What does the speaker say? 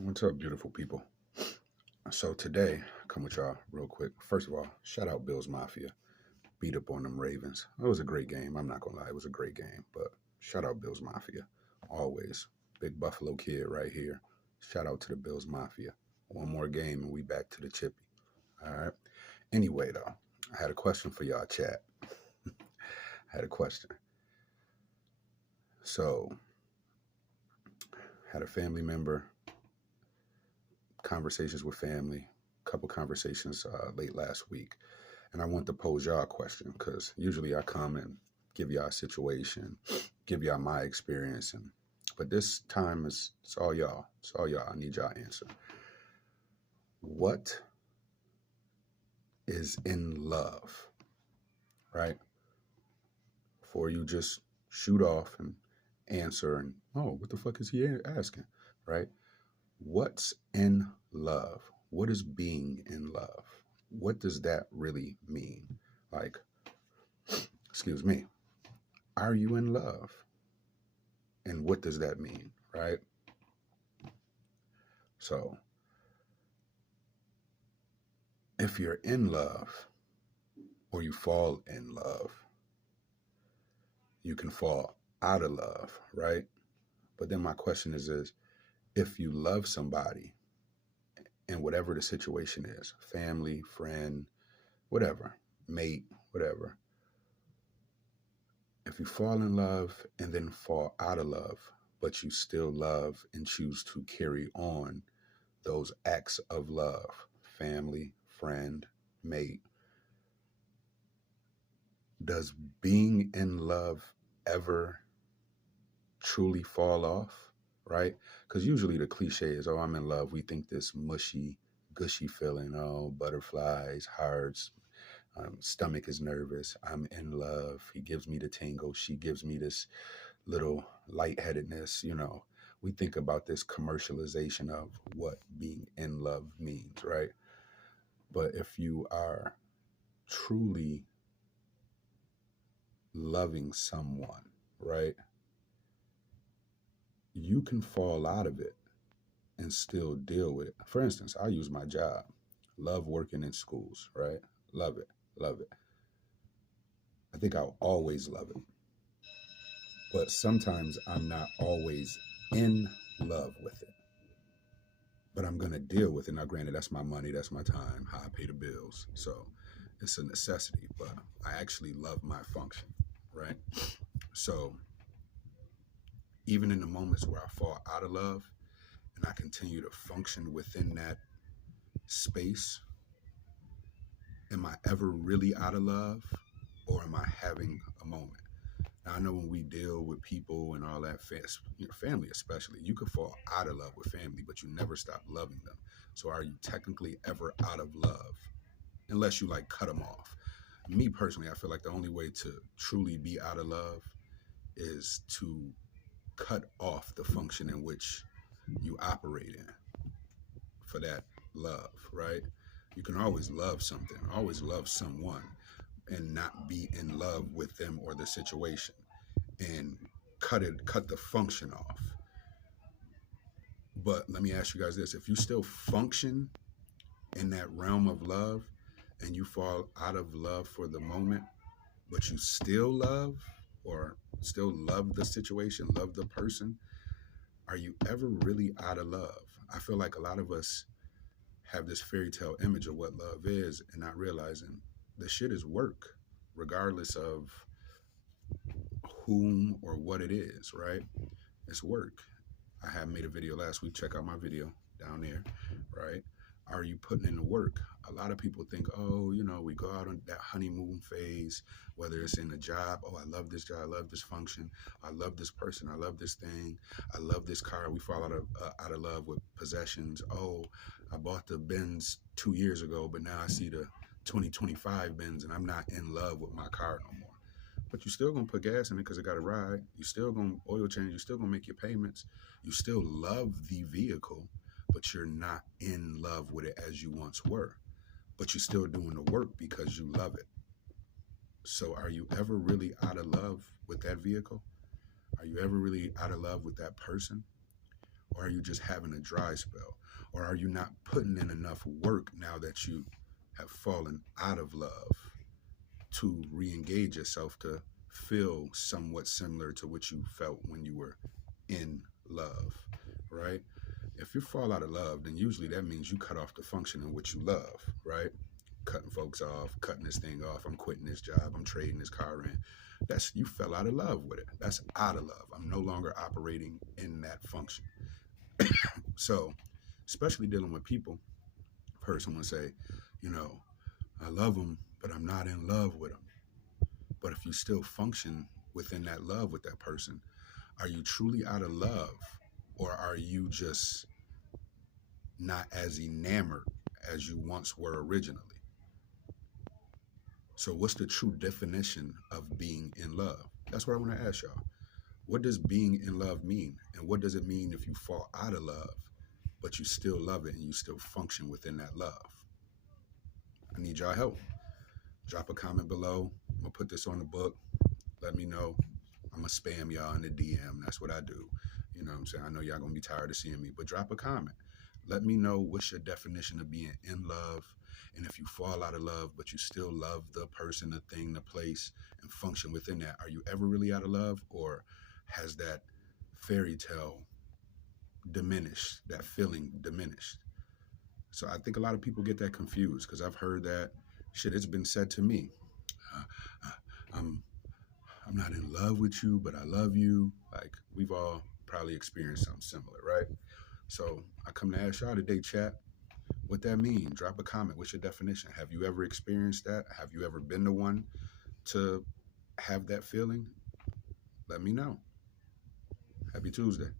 What's up, beautiful people? So today, come with y'all real quick. First of all, shout out Bills Mafia. Beat up on them Ravens. It was a great game. I'm not gonna lie, it was a great game. But shout out Bills Mafia. Always. Big Buffalo kid right here. Shout out to the Bills Mafia. One more game and we back to the chippy. All right. Anyway, though, I had a question for y'all, chat. I had a question. So, had a family member, conversations with family, couple conversations late last week. And I want to pose y'all a question because usually I come and give y'all a situation, give y'all my experience, but this time it's all y'all. It's all y'all. I need y'all answer. What is in love, right? Before you just shoot off and answer and what the fuck is he asking, right? What's in love? What is being in love? What does that really mean? Like, excuse me, are you in love? And what does that mean, right? So, if you're in love or you fall in love, you can fall out of love, right? But then my question is if you love somebody and whatever the situation is, family, friend, whatever, mate, whatever, if you fall in love and then fall out of love, but you still love and choose to carry on those acts of love, family, friend, mate, does being in love ever truly fall off, right? Because usually the cliche is, oh, I'm in love. We think this mushy, gushy feeling, oh, butterflies, hearts, stomach is nervous. I'm in love. He gives me the tingle. She gives me this little lightheadedness. We think about this commercialization of what being in love means, right? But if you are truly loving someone, right, you can fall out of it and still deal with it. For instance, I use my job. Love working in schools, right? Love it. Love it. I think I'll always love it. But sometimes I'm not always in love with it. But I'm going to deal with it. Now, granted, that's my money, that's my time, how I pay the bills. So it's a necessity, but I actually love my function, right? So even in the moments where I fall out of love and I continue to function within that space, am I ever really out of love or am I having a moment? Now, I know when we deal with people and all that, family especially, you could fall out of love with family, but you never stop loving them. So are you technically ever out of love? Unless you like cut them off. Me personally, I feel like the only way to truly be out of love is to cut off the function in which you operate in for that love, right? You can always love something, always love someone, and not be in love with them or the situation, and cut the function off. But let me ask you guys this: if you still function in that realm of love, and you fall out of love for the moment, but you still love or still love the situation, love the person, are you ever really out of love? I feel like a lot of us have this fairy tale image of what love is and not realizing the shit is work, regardless of whom or what it is, right? It's work. I had made a video last week. Check out my video down there, right? Are you putting in the work? A lot of people think, oh, we go out on that honeymoon phase, whether it's in a job. Oh, I love this job. I love this function. I love this person. I love this thing. I love this car. We fall out of love with possessions. Oh, I bought the Benz 2 years ago, but now I see the 2025 Benz and I'm not in love with my car no more. But you still gonna put gas in it because it got a ride. You still gonna oil change. You still gonna make your payments. You still love the vehicle, but you're not in love with it as you once were. But you're still doing the work because you love it. So are you ever really out of love with that vehicle? Are you ever really out of love with that person? Or are you just having a dry spell? Or are you not putting in enough work now that you have fallen out of love to re-engage yourself to feel somewhat similar to what you felt when you were in love, right? If you fall out of love, then usually that means you cut off the function in what you love, right? Cutting folks off, cutting this thing off, I'm quitting this job, I'm trading this car in. That's, you fell out of love with it. That's out of love. I'm no longer operating in that function. So, especially dealing with people, I've heard someone say, you know, I love them, but I'm not in love with them. But if you still function within that love with that person, are you truly out of love, or are you just not as enamored as you once were originally? So, what's the true definition of being in love? That's what I want to ask y'all. What does being in love mean? And what does it mean if you fall out of love, but you still love it and you still function within that love? I need y'all help. Drop a comment below. I'm going to put this on the book. Let me know. I'm going to spam y'all in the DM. That's what I do. You know what I'm saying? I know y'all going to be tired of seeing me, but drop a comment. Let me know what's your definition of being in love. And if you fall out of love, but you still love the person, the thing, the place, and function within that, are you ever really out of love? Or has that fairy tale diminished, that feeling diminished? So I think a lot of people get that confused because I've heard that shit, it's been said to me. Uh, I'm I'm not in love with you, but I love you. Like, we've all probably experienced something similar, right? So I come to ask y'all today, chat, what that mean? Drop a comment. What's your definition? Have you ever experienced that? Have you ever been the one to have that feeling? Let me know. Happy Tuesday.